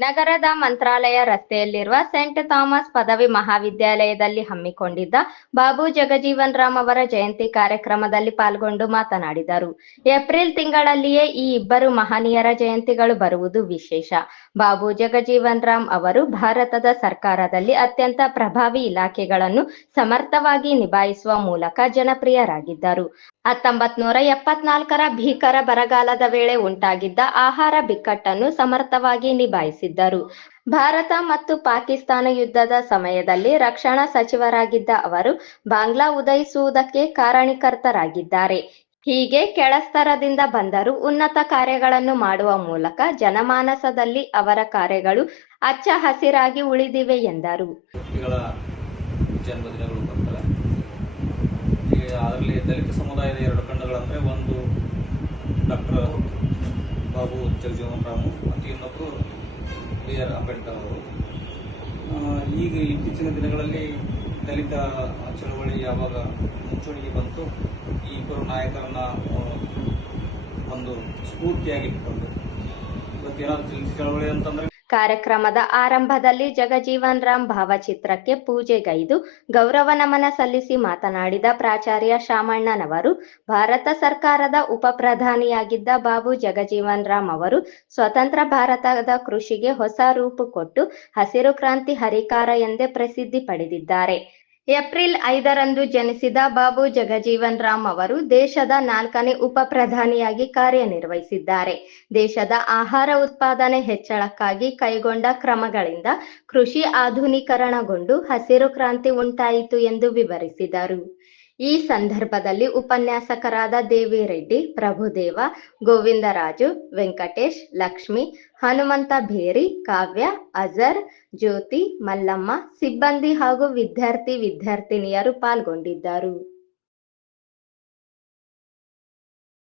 ನಗರದ ಮಂತ್ರಾಲಯ ರಸ್ತೆಯಲ್ಲಿರುವ scent Thomas ಪದವಿ ಮಹಾವಿದ್ಯಾಲಯದಲ್ಲಿ ಹಮ್ಮಿಕೊಂಡಿದ್ದ ಬಾಬು ಜಗಜೀವನ್ ರಾಮ್ ಅವರ ಜಯಂತಿ ಕಾರ್ಯಕ್ರಮದಲ್ಲಿ ಪಾಲ್ಗೊಂಡು ಮಾತನಾಡಿದರು. ಏಪ್ರಿಲ್ ತಿಂಗಳಲ್ಲಿಯೇ ಈ ಇಬ್ಬರು ಮಹನೀಯರ ಜಯಂತಿಗಳು ಬರುವುದು ವಿಶೇಷ. ಬಾಬು ಜಗಜೀವನ್ ರಾಮ್ ಅವರು ಭಾರತದ ಸರ್ಕಾರದಲ್ಲಿ ಅತ್ಯಂತ ಪ್ರಭಾವಿ ಇಲಾಖೆಗಳನ್ನು ಸಮರ್ಥವಾಗಿ ನಿಭಾಯಿಸುವ ಮೂಲಕ ಜನಪ್ರಿಯರಾಗಿದ್ದರು. ಹತ್ತೊಂಬತ್ ನೂರ ಎಪ್ಪತ್ನಾಲ್ಕರ ಭೀಕರ ಬರಗಾಲದ ವೇಳೆ ಉಂಟಾಗಿದ್ದ ಆಹಾರ ಬಿಕ್ಕಟ್ಟನ್ನು ಸಮರ್ಥವಾಗಿ ನಿಭಾಯಿಸಿದ್ದರು ಭಾರತ ಮತ್ತು ಪಾಕಿಸ್ತಾನ ಯುದ್ಧದ ಸಮಯದಲ್ಲಿ ರಕ್ಷಣಾ ಸಚಿವರಾಗಿದ್ದ ಅವರು ಬಾಂಗ್ಲಾ ಉದಯಿಸುವುದಕ್ಕೆ ಕಾರಣೀಕರ್ತರಾಗಿದ್ದಾರೆ ಹೀಗೆ ಕೆಳಸ್ತರದಿಂದ ಬಂದರೂ ಉನ್ನತ ಕಾರ್ಯಗಳನ್ನು ಮಾಡುವ ಮೂಲಕ ಜನಮಾನಸದಲ್ಲಿ ಅವರ ಕಾರ್ಯಗಳು ಅಚ್ಚ ಹಸಿರಾಗಿ ಉಳಿದಿವೆ ಎಂದರು. ಜನ್ಮದಿನಗಳು ಬರ್ತವೆ. ಅದರಲ್ಲಿ ದಲಿತ ಸಮುದಾಯದ ಎರಡು ಖಂಡಗಳಂದರೆ ಒಂದು ಡಾಕ್ಟರ್ ಬಾಬು ಜಗಜೀವನ್ ರಾಮು ಮತ್ತು ಇನ್ನೊಬ್ಬರು ಬಿ ಆರ್ ಅಂಬೇಡ್ಕರ್ ಅವರು ಈಗ ಇತ್ತೀಚಿನ ದಿನಗಳಲ್ಲಿ ದಲಿತ ಚಳವಳಿ ಯಾವಾಗ ಮುಂಚೂಣಿಗೆ ಬಂತು, ಈ ಇಬ್ಬರು ನಾಯಕರನ್ನ ಒಂದು ಸ್ಫೂರ್ತಿಯಾಗಿಟ್ಟುಕೊಂಡು ಇವತ್ತೇನಾದ್ರು ಚಳವಳಿ ಅಂತಂದ್ರೆ ಕಾರ್ಯಕ್ರಮದ ಆರಂಭದಲ್ಲಿ ಜಗಜೀವನ್ ರಾಮ್ ಭಾವಚಿತ್ರಕ್ಕೆ ಪೂಜೆಗೈದು ಗೌರವ ನಮನ ಸಲ್ಲಿಸಿ ಮಾತನಾಡಿದ ಪ್ರಾಚಾರ್ಯ ಶಾಮಣ್ಣನವರು, ಭಾರತ ಸರ್ಕಾರದ ಉಪ ಪ್ರಧಾನಿಯಾಗಿದ್ದ ಬಾಬು ಜಗಜೀವನ್ ರಾಮ್ ಅವರು ಸ್ವತಂತ್ರ ಭಾರತದ ಕೃಷಿಗೆ ಹೊಸ ರೂಪು ಕೊಟ್ಟು ಹಸಿರು ಕ್ರಾಂತಿ ಹರಿಕಾರ ಎಂದೇ ಪ್ರಸಿದ್ಧಿ ಪಡೆದಿದ್ದಾರೆ. ಏಪ್ರಿಲ್ ಐದರಂದು ಜನಿಸಿದ ಬಾಬು ಜಗಜೀವನ್ ರಾಮ್ ಅವರು ದೇಶದ ನಾಲ್ಕನೇ ಉಪ ಪ್ರಧಾನಿಯಾಗಿ ಕಾರ್ಯನಿರ್ವಹಿಸಿದ್ದಾರೆ. ದೇಶದ ಆಹಾರ ಉತ್ಪಾದನೆ ಹೆಚ್ಚಳಕ್ಕಾಗಿ ಕೈಗೊಂಡ ಕ್ರಮಗಳಿಂದ ಕೃಷಿ ಆಧುನೀಕರಣಗೊಂಡು ಹಸಿರು ಕ್ರಾಂತಿ ಉಂಟಾಯಿತು ಎಂದು ವಿವರಿಸಿದರು. ಈ ಸಂದರ್ಭದಲ್ಲಿ ಉಪನ್ಯಾಸಕರಾದ ದೇವಿರೆಡ್ಡಿ, ಪ್ರಭುದೇವ, ಗೋವಿಂದರಾಜು, ವೆಂಕಟೇಶ್, ಲಕ್ಷ್ಮಿ, ಹನುಮಂತ ಭೇರಿ, ಕಾವ್ಯ, ಅಜರ್, ಜ್ಯೋತಿ, ಮಲ್ಲಮ್ಮ, ಸಿಬ್ಬಂದಿ ಹಾಗೂ ವಿದ್ಯಾರ್ಥಿ, ವಿದ್ಯಾರ್ಥಿನಿಯರು ಪಾಲ್ಗೊಂಡಿದ್ದರು.